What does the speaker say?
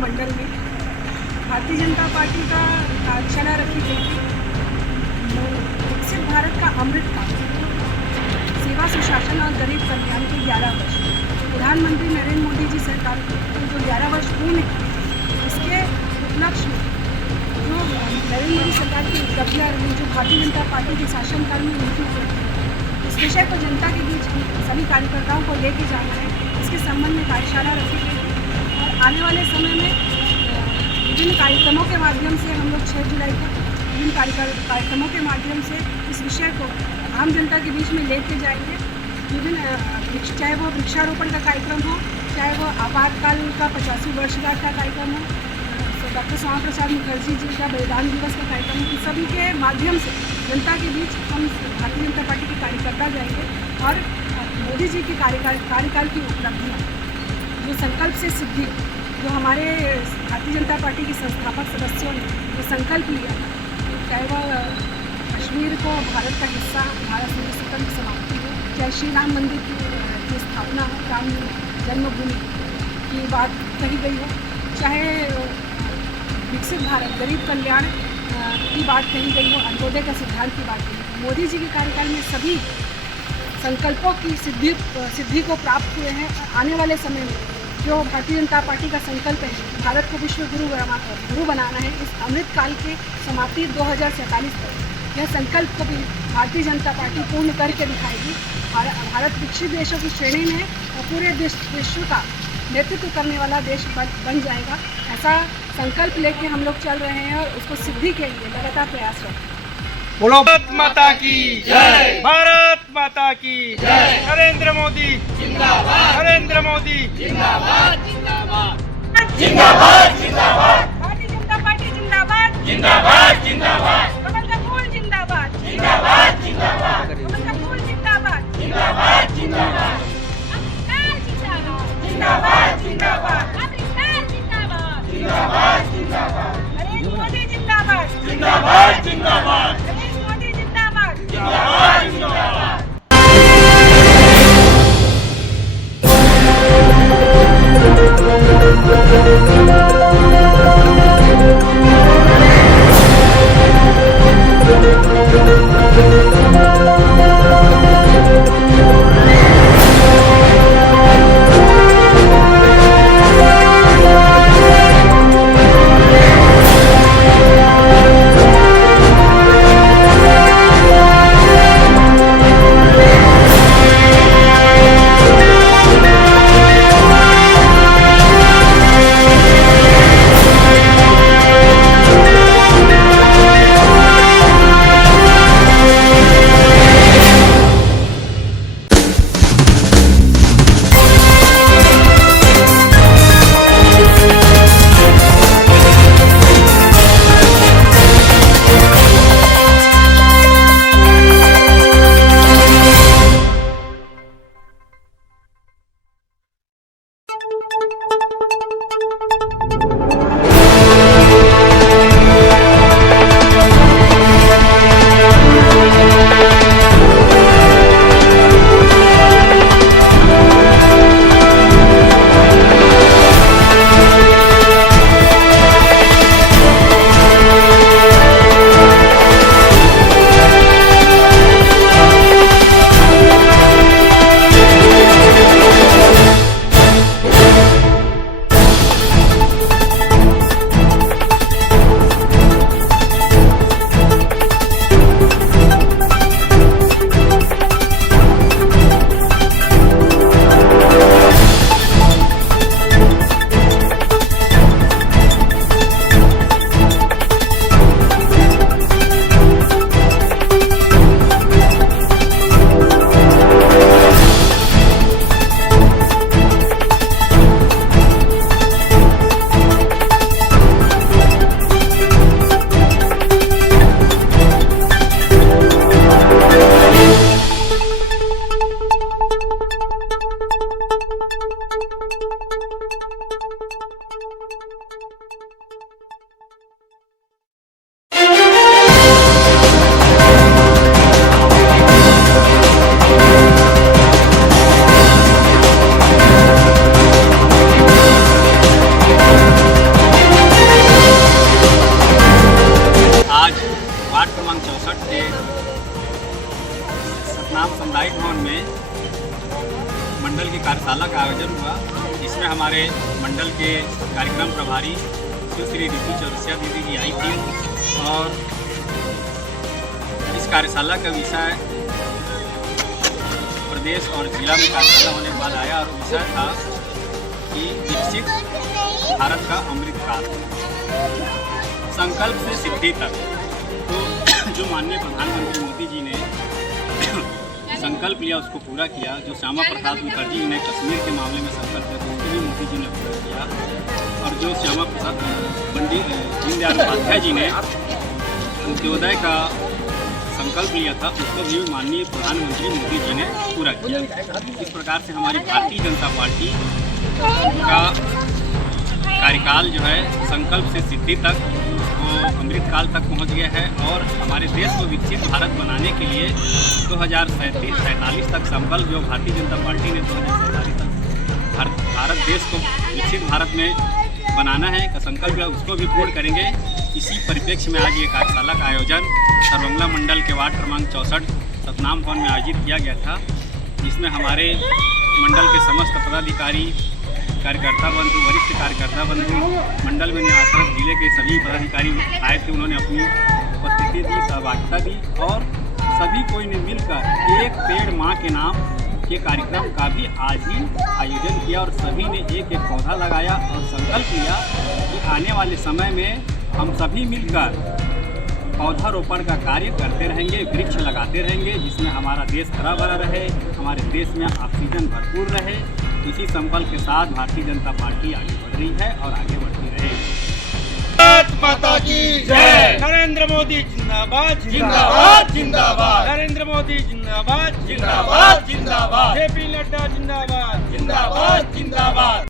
मंडल में भारतीय जनता पार्टी का कार्यशाला रखी गई थी। विकसित भारत का अमृत काल, सेवा सुशासन और गरीब कल्याण के 11 वर्ष, प्रधानमंत्री नरेंद्र मोदी जी सरकार को जो 11 वर्ष पूर्ण किए, इसके उपलक्ष्य में जो नरेंद्र मोदी सरकार की उपलब्धियाँ रही, जो भारतीय जनता पार्टी के शासनकाल में उनकी उपलब्धियाँ, इस विषय को जनता के बीच सभी कार्यकर्ताओं को लेके जाना है। इसके संबंध में कार्यशाला रखी गई थी और आने वाले समय में विभिन्न कार्यक्रमों के माध्यम से हम लोग 6 जुलाई को विभिन्न कार्यक्रमों के माध्यम से इस विषय को आम जनता के बीच में लेके जाएंगे। विभिन्न चाहे वो वृक्षारोपण का कार्यक्रम हो, चाहे वो आपातकाल का 50वीं वर्षगांठ का कार्यक्रम हो, डॉक्टर श्यामा प्रसाद मुखर्जी जी का बलिदान दिवस का कार्यक्रम, इन सभी के माध्यम से जनता के बीच हम भारतीय जनता पार्टी के कार्यकर्ता जाएंगे और मोदी जी की कार्यकाल की उपलब्धियाँ, जो संकल्प से सिद्धि, जो हमारे भारतीय जनता पार्टी के संस्थापक सदस्यों ने जो संकल्प लिया, चाहे वह कश्मीर को भारत का हिस्सा, भारत में स्वतंत्र समाप्ति हो, चाहे श्री राम मंदिर की स्थापना हो, राम जन्मभूमि की बात कही गई हो, चाहे विकसित भारत गरीब कल्याण की बात कही गई हो, अंत्योदय का सिद्धांत की बात कही गई। मोदी जी के कार्यकाल में सभी संकल्पों की सिद्धि को प्राप्त हुए हैं और आने वाले समय में जो भारतीय जनता पार्टी का संकल्प है, भारत को विश्व गुरु बनाना है, इस अमृत काल के समाप्ति 2047 तक यह संकल्प को भी भारतीय जनता पार्टी पूर्ण करके दिखाएगी। भारत विकसित देशों की श्रेणी में और पूरे विश्व का नेतृत्व करने वाला देश बन जाएगा। ऐसा संकल्प लेके हम लोग चल रहे हैं और उसको सिद्धि के लिए लगातार प्रयास रखें। बोलो भारत माता की जय, भारत माता की जय, नरेंद्र मोदी जिंदाबाद, नरेंद्र मोदी जिंदाबाद, जिंदाबाद, जिंदाबाद, जिंदाबाद, भारतीय जनता पार्टी जिंदाबाद, जिंदाबाद, जिंदाबाद, कमल का फूल जिंदाबाद, जिंदाबाद, जिंदाबाद, कमल का फूल जिंदाबाद, जिंदाबाद, जिंदाबाद, जिंदाबाद, जिंदाबाद, जिंदाबाद, जिंदाबाद, नरेंद्र मोदी जिंदाबाद, जिंदाबाद, जिंदाबाद, नरेंद्र मोदी जिंदाबाद, जिंदाबाद, जिंदाबाद। हमारे मंडल के कार्यक्रम प्रभारी सुश्री रीति चौरसिया दीदी जी आई थी और इस कार्यशाला का विषय प्रदेश और जिला में कार्यशाला होने के बाद आया और विषय था कि विकसित भारत का अमृतकाल, संकल्प से सिद्धि तक। तो जो माननीय प्रधानमंत्री मोदी जी ने संकल्प लिया उसको पूरा किया। जो श्यामा प्रसाद मुखर्जी जी ने कश्मीर के मामले में संकल्प लिया तो उसको भी मोदी जी ने पूरा किया। और जो श्यामा प्रसाद पंडित दीनदयाल उपाध्याय जी ने अंत्योदय का संकल्प लिया था उसको भी माननीय प्रधानमंत्री मोदी जी ने पूरा किया। इस प्रकार से हमारी भारतीय जनता पार्टी का कार्यकाल जो है संकल्प से सिद्धि तक वो अमृतकाल तक पहुंच गया है और हमारे देश को विकसित भारत बनाने के लिए 2047 तक संकल्प जो भारतीय जनता पार्टी ने 2047 तक भारत देश को विकसित भारत में बनाना है का संकल्प है, उसको भी पूर्ण करेंगे। इसी परिप्रेक्ष्य में आज ये कार्यशाला का आयोजन सर्वमंगला मंडल के वार्ड क्रमांक 64 सतनाम भवन में आयोजित किया गया था, जिसमें हमारे मंडल के समस्त पदाधिकारी, कार्यकर्ता बंधु, वरिष्ठ कार्यकर्ता बंधु, मंडल में निवासरत जिले के सभी पदाधिकारी आए थे। उन्होंने अपनी उपस्थिति दी, सहभागिता दी और सभी कोई ने मिलकर एक पेड़ माँ के नाम के कार्यक्रम का भी आज ही आयोजन किया और सभी ने एक एक पौधा लगाया और संकल्प लिया कि आने वाले समय में हम सभी मिलकर पौधारोपण का कार्य करते रहेंगे, वृक्ष लगाते रहेंगे, जिसमें हमारा देश हरा भरा रहे, हमारे देश में ऑक्सीजन भरपूर रहे। इसी संकल्प के साथ भारतीय जनता पार्टी आगे बढ़ रही है और आगे बढ़ती रहेगी। भारत माता की जय। नरेंद्र मोदी जिंदाबाद जिंदाबाद जिंदाबाद। नरेंद्र मोदी जिंदाबाद जिंदाबाद जिंदाबाद। जेपी नड्डा जिंदाबाद जिंदाबाद जिंदाबाद।